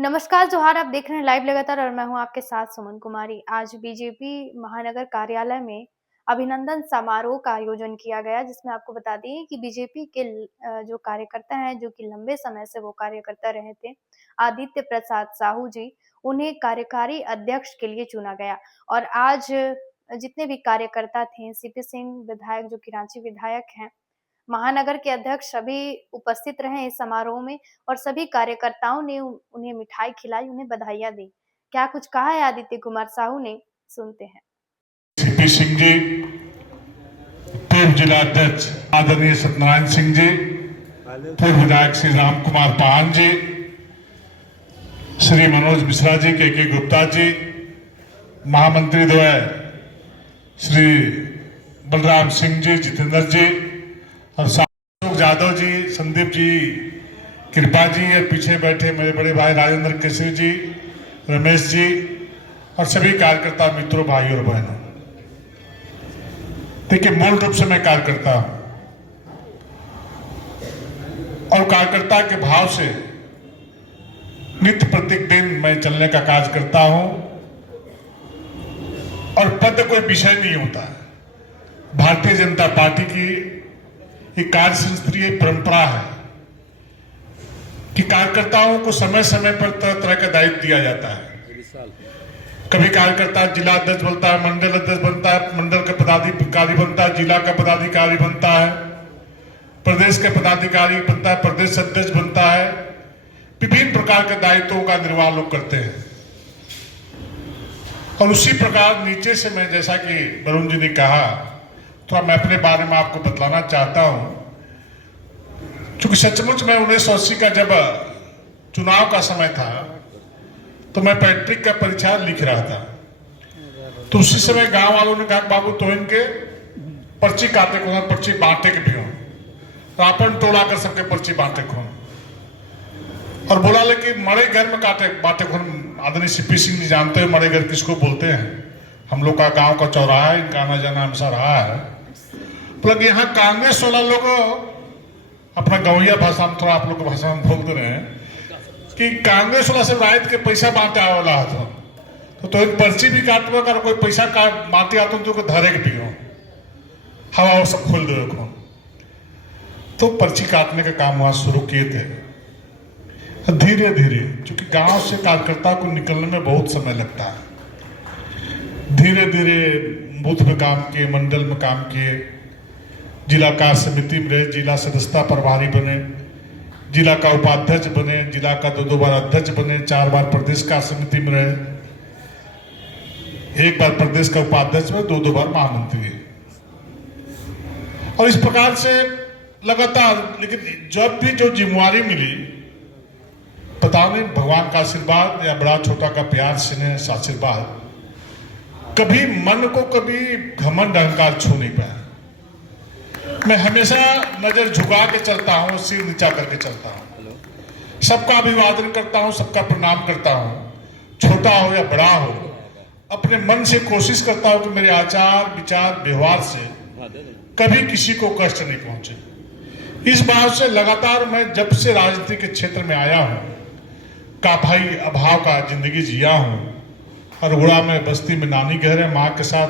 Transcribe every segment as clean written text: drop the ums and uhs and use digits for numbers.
नमस्कार जोहार, आप देख रहे हैं लाइव लगातार और मैं हूं आपके साथ सुमन कुमारी। आज बीजेपी महानगर कार्यालय में अभिनंदन समारोह का आयोजन किया गया, जिसमें आपको बता दें कि बीजेपी के जो कार्यकर्ता हैं, जो कि लंबे समय से वो कार्यकर्ता रहे थे, आदित्य प्रसाद साहू जी, उन्हें कार्यकारी अध्यक्ष के लिए चुना गया। और आज जितने भी कार्यकर्ता थे, सीपी सिंह विधायक जो कि रांची विधायक हैं, महानगर के अध्यक्ष सभी उपस्थित रहे इस समारोह में और सभी कार्यकर्ताओं ने उन्हें मिठाई खिलाई, उन्हें बधाइयां दी। क्या कुछ कहा है आदित्य कुमार साहू ने, सुनते हैं। सीपी सिंह जी, पूर्व जिला अध्यक्ष आदरणीय सत्यनारायण सिंह जी, पूर्व विधायक श्री राम कुमार पान जी, श्री मनोज मिश्रा जी, के गुप्ता जी, महामंत्री द्वय श्री बलराम सिंह जी, जितेंद्र जी और अशोक यादव जी, संदीप जी, कृपा जी और पीछे बैठे मेरे बड़े भाई राजेंद्र केसरी जी, रमेश जी और सभी कार्यकर्ता मित्रों, भाई और बहनों। देखिए, मूल रूप से मैं कार्यकर्ता हूं और कार्यकर्ता के भाव से नित्य प्रत्येक दिन मैं चलने का कार्य करता हूं और पद कोई विषय नहीं होता है। भारतीय जनता पार्टी की एक कार्यशास्त्रीय परंपरा है कि कार्यकर्ताओं को समय समय पर तरह तरह का दायित्व दिया जाता है। कभी कार्यकर्ता जिला अध्यक्ष बनता है, मंडल अध्यक्ष बनता है, मंडल का पदाधिकारी बनता है, जिला का पदाधिकारी बनता है, प्रदेश के पदाधिकारी बनता है, प्रदेश अध्यक्ष बनता है। विभिन्न प्रकार के दायित्वों का निर्वाह लोग करते हैं और उसी प्रकार नीचे से मैं, जैसा कि वरुण जी ने कहा, थोड़ा मैं अपने बारे में आपको बतलाना चाहता हूं। क्योंकि सचमुच में 1980 का जब चुनाव का समय था तो मैं पैट्रिक का परीक्षा लिख रहा था। तो उसी समय गांव वालों ने कहा, बाबू तो इनके पर्ची काटे को, पर्ची बांटे के भी हो, तो अपन टोला कर सबके पर्ची बांटे को, और बोला लेकिन मरे घर में काटे बांटे को। आदरणीय सीपी सिंह जी जानते हैं मरे घर किसको बोलते हैं। हम लोग का गांव का चौराहा है, इनका आना जाना हमेशा रहा है। मतलब यहाँ कांग्रेस वाला लोग अपना गांविया भाषा में, थोड़ा आप लोग भाषा में बोलते रहे कि कांग्रेस वाला से रायत के पैसा बांटे वाला था, तो एक पर्ची भी काटो, अगर कोई पैसा बांटे आता तो धरे के भी हो, हवा सब खोल दो को। तो पर्ची काटने का काम वहां शुरू किए थे। धीरे धीरे, क्योंकि गांव से कार्यकर्ता को निकलने में बहुत समय लगता है, धीरे धीरे बूथ में काम किए, मंडल में काम किए, जिला कार्य समिति में रहे, जिला सदस्यता प्रभारी बने, जिला का उपाध्यक्ष बने, जिला का दो बार अध्यक्ष बने, 4 बार प्रदेश कार्य समिति में रहे, 1 बार प्रदेश का उपाध्यक्ष में, 2 बार महामंत्री। और इस प्रकार से लगातार, लेकिन जब भी जो जिम्मेवारी मिली, पता नहीं भगवान का आशीर्वाद या बड़ा छोटा का प्यार स्नेह आशीर्वाद, कभी मन को कभी घमंड अहंकार छू नहीं पाया। मैं हमेशा नजर झुका के चलता हूं, सिर नीचा करके चलता हूं, सबका अभिवादन करता हूं, सबका प्रणाम करता हूं, छोटा हो या बड़ा हो। अपने मन से कोशिश करता हूं कि मेरे आचार विचार व्यवहार से कभी किसी को कष्ट नहीं पहुंचे। इस बात से लगातार मैं जब से राजनीति के क्षेत्र में आया हूं, का भाई अभाव का जिंदगी जिया हूं। और उड़ा में बस्ती में नानी घर है, माँ के साथ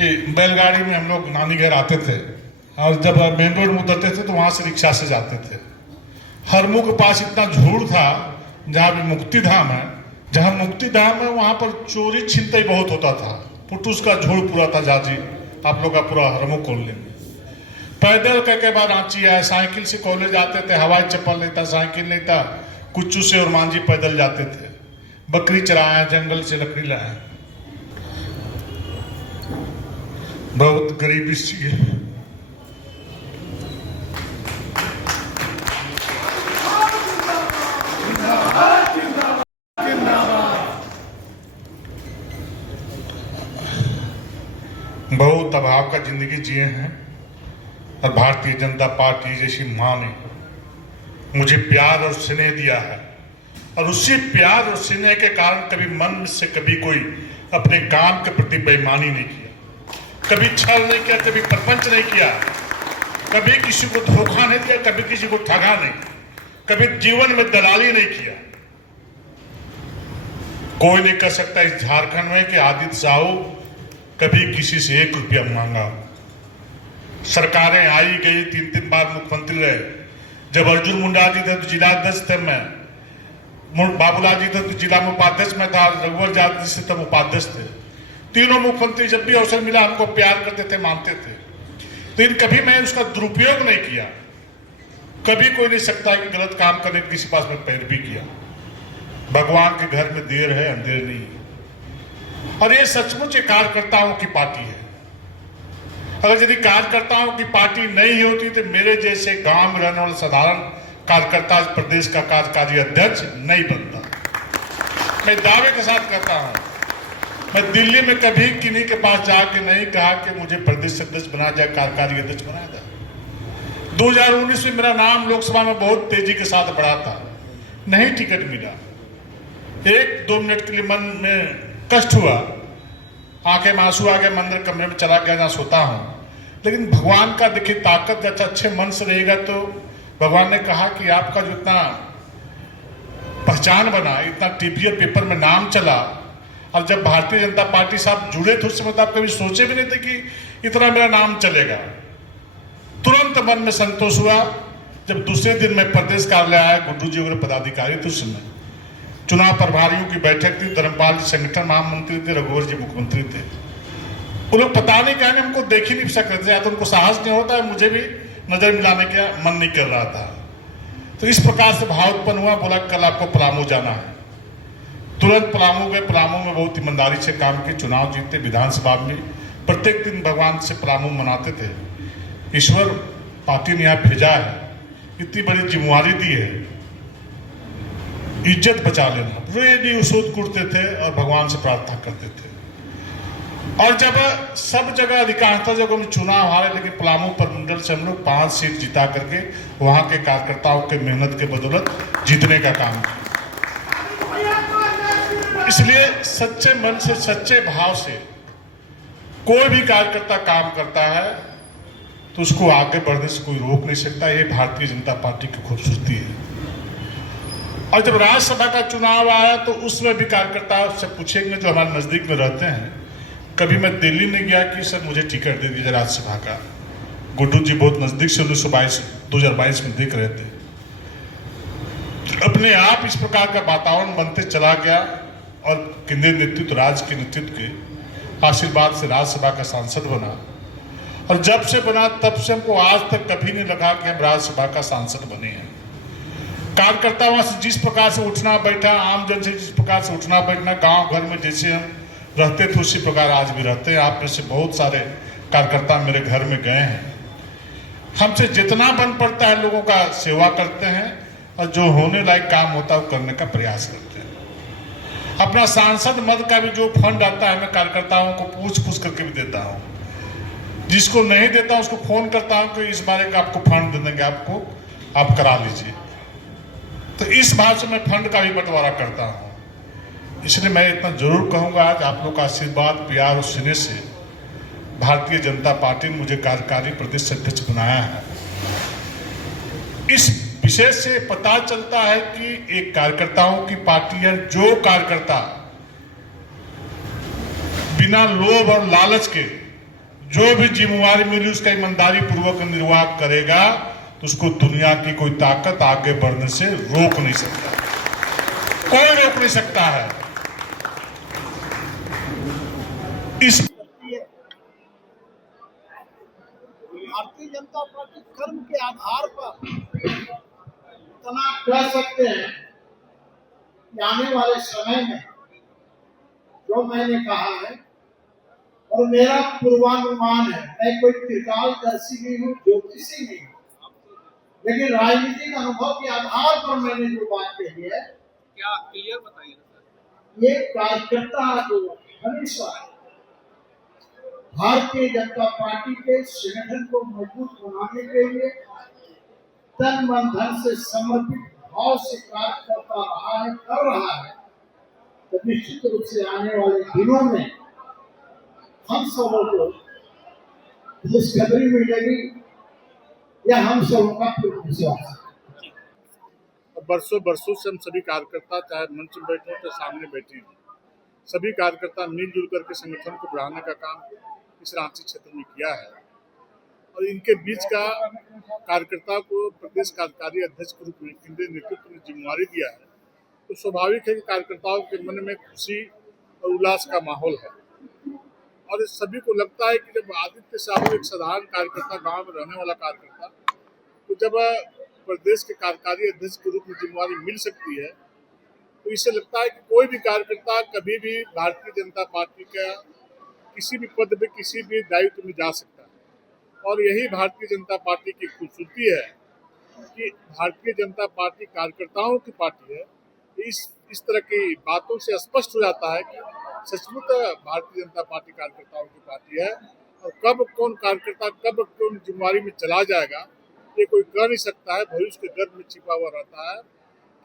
बैलगाड़ी में हम लोग नानी घर आते थे, और जब मेन रोड में उतरते थे तो वहां से रिक्शा से जाते थे। हरमू के पास इतना झूठ था, जहाँ भी मुक्ति धाम है, जहाँ मुक्ति धाम है वहां पर चोरी छिनतई बहुत होता था। पुटूस का झूठ पूरा था, जाजी आप लोग का पूरा हरमू खोल लेंगे। पैदल के बाद रांची आए, साइकिल से कॉलेज आते थे, हवाई चप्पल नहीं था, साइकिल नहीं था, कुच्चू से और मांझी पैदल जाते थे, बकरी चराए, जंगल से लकड़ी लाए, बहुत गरीबी सी। बहुत अभाव का जिंदगी जिए हैं और भारतीय जनता पार्टी जैसी मां ने मुझे प्यार और स्नेह दिया है, और उसी प्यार और स्नेह के कारण कभी मन से कभी कोई अपने काम के प्रति बेईमानी नहीं किया, कभी छल नहीं किया, कभी प्रपंच नहीं किया, कभी किसी को धोखा नहीं दिया, कभी किसी को ठगा नहीं, कभी जीवन में दलाली नहीं किया। कोई नहीं कर सकता इस झारखंड में कि आदित्य साहू कभी किसी से 1 रुपया मांगा। सरकारें आई गई, 3-3 बार मुख्यमंत्री रहे। जब अर्जुन मुंडा जी थे तो जिला अध्यक्ष थे मैं, बाबूलाल जी थे तो जिला में उपाध्यक्ष में था, रघुवर यादव जी तब उपाध्यक्ष थे। तीनों मुख्यमंत्री जब भी अवसर मिला हमको प्यार करते थे, मानते थे, लेकिन कभी मैं उसका दुरुपयोग नहीं किया। कभी कोई नहीं सकता कि गलत काम करने के किसी पास में पैरवी किया। भगवान के घर में देर है, अंधेर नहीं। और ये सचमुच कार्यकर्ताओं की पार्टी है। अगर यदि कार्यकर्ताओं की पार्टी नहीं होती तो मेरे जैसे गांव में रहने वाले साधारण कार्यकर्ता प्रदेश का कार्यकारी अध्यक्ष नहीं बनता। मैं दावे के साथ कहता हूं, मैं दिल्ली में कभी किन्हीं के पास जाके नहीं कहा कि मुझे प्रदेश अध्यक्ष बना जाए, कार्यकारी अध्यक्ष बना जाए। 2019 में मेरा नाम लोकसभा में बहुत तेजी के साथ बढ़ा था, नहीं टिकट मिला। 1-2 मिनट के लिए मन में कष्ट हुआ, आंखें में आंसू आ गए, मंदिर कमरे में चला गया, जहां सोता हूं। लेकिन भगवान का देखिए ताकत, जब अच्छे मन से रहेगा तो भगवान ने कहा कि आपका जो इतना पहचान बना, इतना टीवी और पेपर में नाम चला, और जब भारतीय जनता पार्टी साहब जुड़े थे उस समय तो आप कभी सोचे भी नहीं थे कि इतना मेरा नाम चलेगा। तुरंत मन में संतोष हुआ। जब दूसरे दिन मैं प्रदेश कार्यालय आया, गुड्डू जी वगैरह पदाधिकारी थे, उस समय चुनाव प्रभारियों की बैठक थी, धर्मपाल जी संगठन महामंत्री थे, रघुवर जी मुख्यमंत्री थे। वो लोग पता नहीं कहने हमको देख ही नहीं सक रहे थे, या तो उनको साहस नहीं होता है, मुझे भी नजर मिलाने का मन नहीं कर रहा था। तो इस प्रकार से भाव उत्पन्न हुआ, बोला कल आपको पलामू जाना है। तुरंत पलामू गए। पलामू में बहुत ईमानदारी से काम किए, चुनाव जीते, विधानसभा में प्रत्येक दिन भगवान से पलामू मनाते थे। ईश्वर पार्टी ने यहाँ भेजा है, इतनी बड़ी जिम्मेवारी दी है, इज्जत बचा लेना। रोज सूद कुटते थे और भगवान से प्रार्थना करते थे। और जब सब जगह अधिकांशतः जगहों में चुनाव हारे, लेकिन पलामू प्रमंडल से हम लोग 5 सीट जिता करके वहां के कार्यकर्ताओं के मेहनत के बदौलत जीतने का काम किया। इसलिए सच्चे मन से, सच्चे भाव से कोई भी कार्यकर्ता काम करता है तो उसको आगे बढ़ने से कोई रोक नहीं सकता। ये भारतीय जनता पार्टी की खूबसूरती है। और जब राज्यसभा का चुनाव आया तो उसमें भी कार्यकर्ता से पूछेंगे जो हमारे नजदीक में रहते हैं। कभी मैं दिल्ली नहीं गया कि सर मुझे टिकट दे दीजिए राज्यसभा का। गुड्डू जी बहुत नजदीक से 2022 में देख रहे थे। अपने आप इस प्रकार का वातावरण बनते चला गया और केंद्रीय नेतृत्व, राज्य के नेतृत्व के आशीर्वाद से राज्यसभा का सांसद बना। और जब से बना तब से हमको आज तक कभी नहीं लगा कि हम राज्यसभा का सांसद बने हैं। कार्यकर्ताओं से जिस प्रकार से उठना बैठा, आम जन से जिस प्रकार से उठना बैठना, गांव घर में जैसे हम रहते थे उसी प्रकार आज भी रहते हैं। आप में से बहुत सारे कार्यकर्ता मेरे घर में गए हैं। हमसे जितना बन पड़ता है लोगों का सेवा करते हैं, और जो होने लायक काम होता है वो करने का प्रयास करते हैं। अपना सांसद मद का भी जो फंड आता है मैं कार्यकर्ताओं को पूछ करके भी देता हूँ। जिसको नहीं देता उसको फोन करता हूँ कि इस बारे का आपको फंड दे देंगे, आपको आप करा लीजिए। तो इस भाव से मैं फंड का भी बंटवारा करता हूँ। इसलिए मैं इतना जरूर कहूँगा, आज आप लोग का आशीर्वाद, प्यार और स्नेह से भारतीय जनता पार्टी ने मुझे कार्यकारी प्रदेश अध्यक्ष बनाया है। इस विषय से पता चलता है कि एक कार्यकर्ताओं की पार्टी है। जो कार्यकर्ता बिना लोभ और लालच के जो भी जिम्मेवारी मिली उसका ईमानदारी पूर्वक निर्वाह करेगा तो उसको दुनिया की कोई ताकत आगे बढ़ने से रोक नहीं सकता, कोई रोक नहीं सकता है। इस भारतीय जनता पार्टी कर्म के आधार पर इतना कह सकते हैं कि आने वाले समय में जो मैंने कहा है और मेरा पूर्वानुमान है, मैं कोई त्रिकालदर्शी नहीं हूँ, ज्योतिषी नहीं हूँ, लेकिन राजनीतिक अनुभव के आधार पर मैंने जो बात कही है, क्या क्लियर बताइए सर। ये कार्यकर्ता जो हमेशा भारतीय जनता पार्टी के संगठन को मजबूत बनाने के लिए तन मन धन से समर्पित भाव से कार्य करता रहा है, कर रहा है, तो निश्चित रूप से आने वाले दिनों में हम सबों को खुशखबरी मिलेगी, यह हम सबों का पूर्ण विश्वास है। बरसों बरसों से हम सभी कार्यकर्ता चाहे मंच में बैठे हो चाहे सामने बैठे हैं, सभी कार्यकर्ता मिलजुल करके संगठन को बढ़ाने का काम इस रांची क्षेत्र में किया है और इनके बीच का कार्यकर्ता को प्रदेश कार्यकारी अध्यक्ष के रूप में केंद्रीय नेतृत्व ने जिम्मेवारी दिया है, तो स्वाभाविक है कि कार्यकर्ताओं के मन में खुशी और उल्लास का माहौल है। और सभी को लगता है कि जब आदित्य साहू एक साधारण कार्यकर्ता, गांव में रहने वाला कार्यकर्ता, तो जब प्रदेश के कार्यकारी अध्यक्ष के रूप में जिम्मेवारी मिल सकती है, तो इससे लगता है कि कोई भी कार्यकर्ता कभी भी भारतीय जनता पार्टी का किसी भी पद पे, किसी भी दायित्व में जा सकता है। और यही भारतीय जनता पार्टी की खूबसूरती है कि भारतीय जनता पार्टी कार्यकर्ताओं की पार्टी है। इस तरह की बातों से स्पष्ट हो जाता है कि सचमुच भारतीय जनता पार्टी कार्यकर्ताओं की पार्टी है। और कब कौन कार्यकर्ता कब कौन जिम्मेवारी में चला जाएगा ये कोई कह नहीं सकता है, भविष्य के गर्भ में छिपा हुआ रहता है।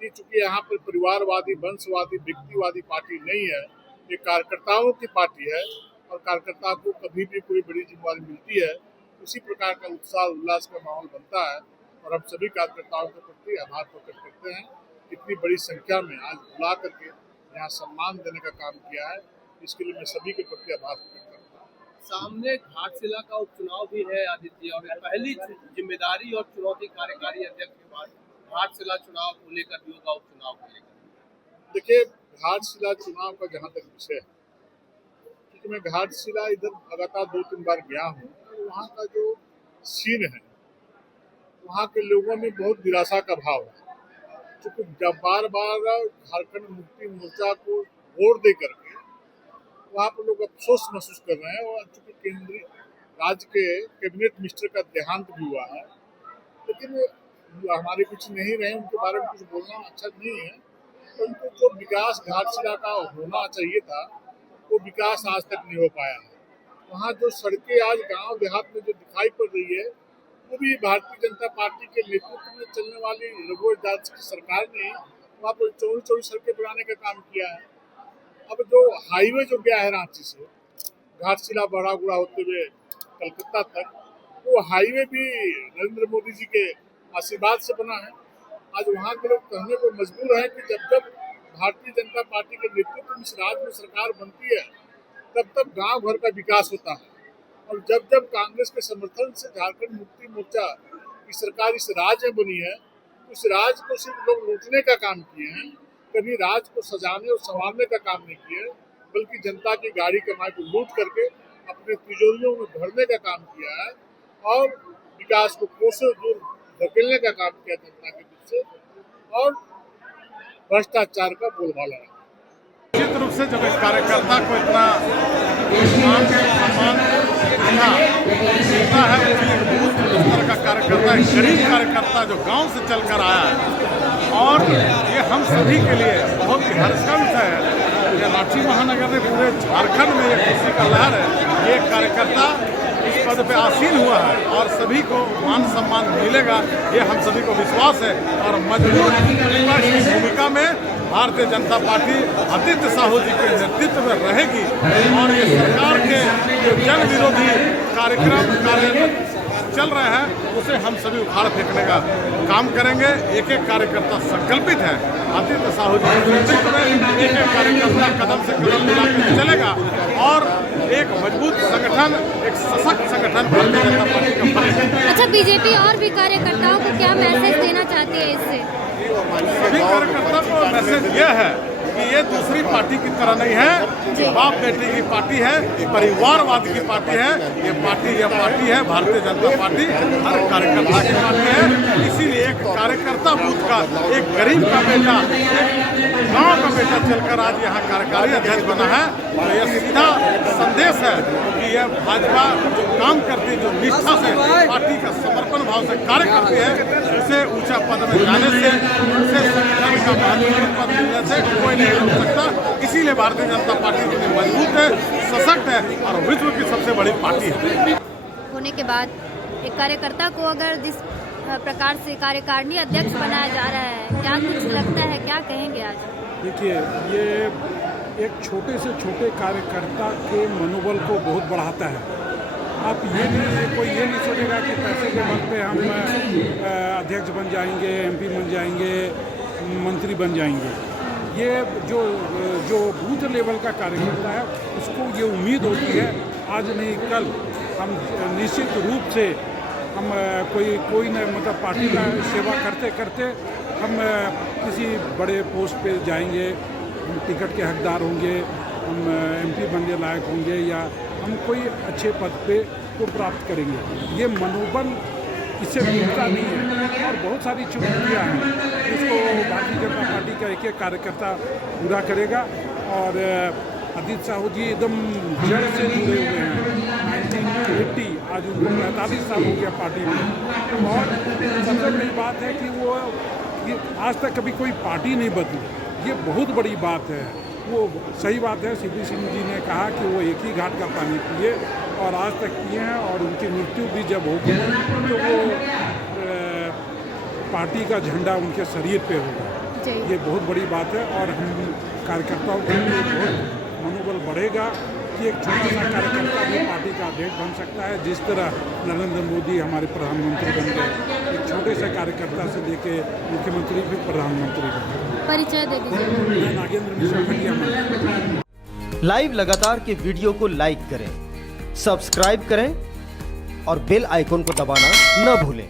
कि चूंकि यहाँ पर परिवारवादी, वंशवादी, व्यक्तिवादी पार्टी नहीं है, ये कार्यकर्ताओं की पार्टी है और कार्यकर्ता को कभी भी कोई बड़ी जिम्मेवारी मिलती है, उसी प्रकार का उत्साह उल्लास का माहौल बनता है। और हम सभी कार्यकर्ताओं के प्रति आभार प्रकट करते हैं, इतनी बड़ी संख्या में आज बुला करके यहाँ सम्मान देने का काम किया है, इसके लिए मैं सभी के प्रति आभार प्रकट करता हूँ। सामने घाटशिला का उपचुनाव भी है आदित्य, और पहली जिम्मेदारी और चुनौती कार्यकारी अध्यक्ष के बाद घाटशिला चुनाव को लेकर भी होगा, उपचुनाव को लेकर। देखिए, घाटशिला चुनाव का जहाँ तक विषय है, क्योंकि मैं घाटशिला इधर लगातार 2-3 बार गया हूँ, तो वहाँ का जो सीन है, वहाँ के लोगों में बहुत निराशा का भाव है। क्योंकि जब बार बार झारखंड मुक्ति मोर्चा को वोट दे करके वहाँ पर लोग अफसोस महसूस कर रहे हैं। और चूंकि केंद्रीय राज्य के कैबिनेट मिनिस्टर का देहांत भी हुआ है, लेकिन हमारे कुछ नहीं रहे, उनके बारे में कुछ बोलना अच्छा नहीं है। परंतु तो जो विकास घाटशिला का होना चाहिए था, वो विकास आज तक नहीं हो पाया है। वहाँ जो सड़कें आज गांव देहात में जो दिखाई पड़ रही है, वो भी भारतीय जनता पार्टी के नेतृत्व में चलने वाली रघुवर दास की सरकार ने वहाँ पर चौड़ी सड़कें बनाने का काम किया है। अब जो हाईवे जो गया है रांची से घाटशिला बड़ागुड़ा होते हुए कलकत्ता तक, वो हाईवे भी नरेंद्र मोदी जी के आशीर्वाद से बना है। आज वहाँ के लोग कहने को मजबूर हैं कि जब जब भारतीय जनता पार्टी के नेतृत्व में इस राज्य में सरकार बनती है, तब तब गांव भर का विकास होता है। और जब जब कांग्रेस के समर्थन से झारखंड मुक्ति मोर्चा की सरकार इस राज्य में बनी है, तो इस राज्य को सिर्फ लोग लूटने का काम किए हैं, कभी राज्य को सजाने और संवारने का काम नहीं किया, बल्कि जनता की गाड़ी कमाई को लूट करके अपने तिजोरियों में भरने का काम किया है और विकास को कोसों दूर धकेलने का काम किया जनता के बीच से, और भ्रष्टाचार का बोलबाला है। निश्चित रूप से जब एक कार्यकर्ता को इतना सम्मान मिलता है, उस तरह का कार्यकर्ता, एक गरीब कार्यकर्ता जो गांव से चलकर आया है, और ये हम सभी के लिए बहुत ही हर्ष का विषय है। ये रांची महानगर में पूरे झारखंड में ये खुशी का लहर है। ये कार्यकर्ता इस पद पे आसीन हुआ है और सभी को मान सम्मान मिलेगा, ये हम सभी को विश्वास है। और मजबूत भूमिका में भारतीय जनता पार्टी आदित्य साहू जी के नेतृत्व में रहेगी और ये सरकार के जो जन विरोधी कार्यक्रम चल रहे हैं, उसे हम सभी उखाड़ फेंकने का काम करेंगे। एक एक कार्यकर्ता संकल्पित है, आदित्य साहू जी के नेतृत्व में एक एक कार्यकर्ता कदम से कदम मिलाकर चलेगा और एक मजबूत संगठन, एक सशक्त संगठन भारतीय जनता पार्टी का बनेगा। अच्छा, बीजेपी और भी कार्यकर्ताओं को क्या मैसेज देना चाहती है इससे? सभी कार्यकर्ता को मैसेज यह है कि ये दूसरी पार्टी की तरह नहीं है, बाप बेटी की पार्टी है, परिवारवाद की पार्टी है। ये पार्टी है भारतीय जनता पार्टी, हर कार्यकर्ता की पार्टी है। इसीलिए एक कार्यकर्ता बूथ का, एक गरीब का बेटा, एक गांव का बेटा चलकर आज यहाँ कार्यकारी अध्यक्ष बना है, तो यह सीधा संदेश है कि यह भाजपा जो काम करती, जो निष्ठा से पार्टी का समर्पण भाव से कार्य करती है, उसे ऊंचा पद में जाने से, उसे संगठन का महत्वपूर्ण पद मिलने से कोई नहीं रोक सकता। इसीलिए भारतीय जनता पार्टी इतनी मजबूत है, सशक्त है और विश्व की सबसे बड़ी पार्टी है। होने के बाद एक कार्यकर्ता को अगर जिस प्रकार से कार्यकारिणी अध्यक्ष बनाया जा रहा है, क्या कुछ लगता है, क्या कहेंगे आज? देखिए, ये एक छोटे से छोटे कार्यकर्ता के मनोबल को बहुत बढ़ाता है। आप कोई ये नहीं सोचेगा कि पैसे के बल पे हम अध्यक्ष बन जाएंगे, MP बन जाएंगे, मंत्री बन जाएंगे। ये जो बूथ लेवल का कार्यकर्ता है उसको ये उम्मीद होती है आज नहीं कल हम निश्चित रूप से हम कोई न मतलब पार्टी का सेवा करते करते हम किसी बड़े पोस्ट पे जाएंगे, हम टिकट के हकदार होंगे, हम एमपी बनने लायक होंगे या हम कोई अच्छे पद पे को प्राप्त करेंगे। ये मनोबल इससे मिलता नहीं है और बहुत सारी चुनौतियाँ हैं इसको भारतीय जनता पार्टी का एक कार्यकर्ता पूरा करेगा। और अदित साहू जी एकदम जड़ से जुड़े हुए हैं। 1980 आज उनको 45 साल हो गया पार्टी में और सबसे बड़ी बात है कि वो आज तक कभी कोई पार्टी नहीं बदली, ये बहुत बड़ी बात है। वो सही बात है, सीपी सिंह जी ने कहा कि वो एक ही घाट का पानी पिए और आज तक पिए हैं और उनकी मृत्यु भी जब होगी तो वो पार्टी का झंडा उनके शरीर पे होगा। ये बहुत बड़ी बात है और हम कार्यकर्ताओं के लिए बहुत मनोबल बढ़ेगा कि एक छोटा सा कार्यकर्ता भी पार्टी का अध्यक्ष बन सकता है। जिस तरह नरेंद्र मोदी हमारे प्रधानमंत्री बन गए, एक छोटे से कार्यकर्ता से लेके मुख्यमंत्री भी प्रधानमंत्री बन। परिचय दे दीजिए। मैं नागेंद्र मिश्रा खटिया। लाइव लगातार के वीडियो को लाइक करें, सब्सक्राइब करें और बेल आइकन को दबाना न भूलें।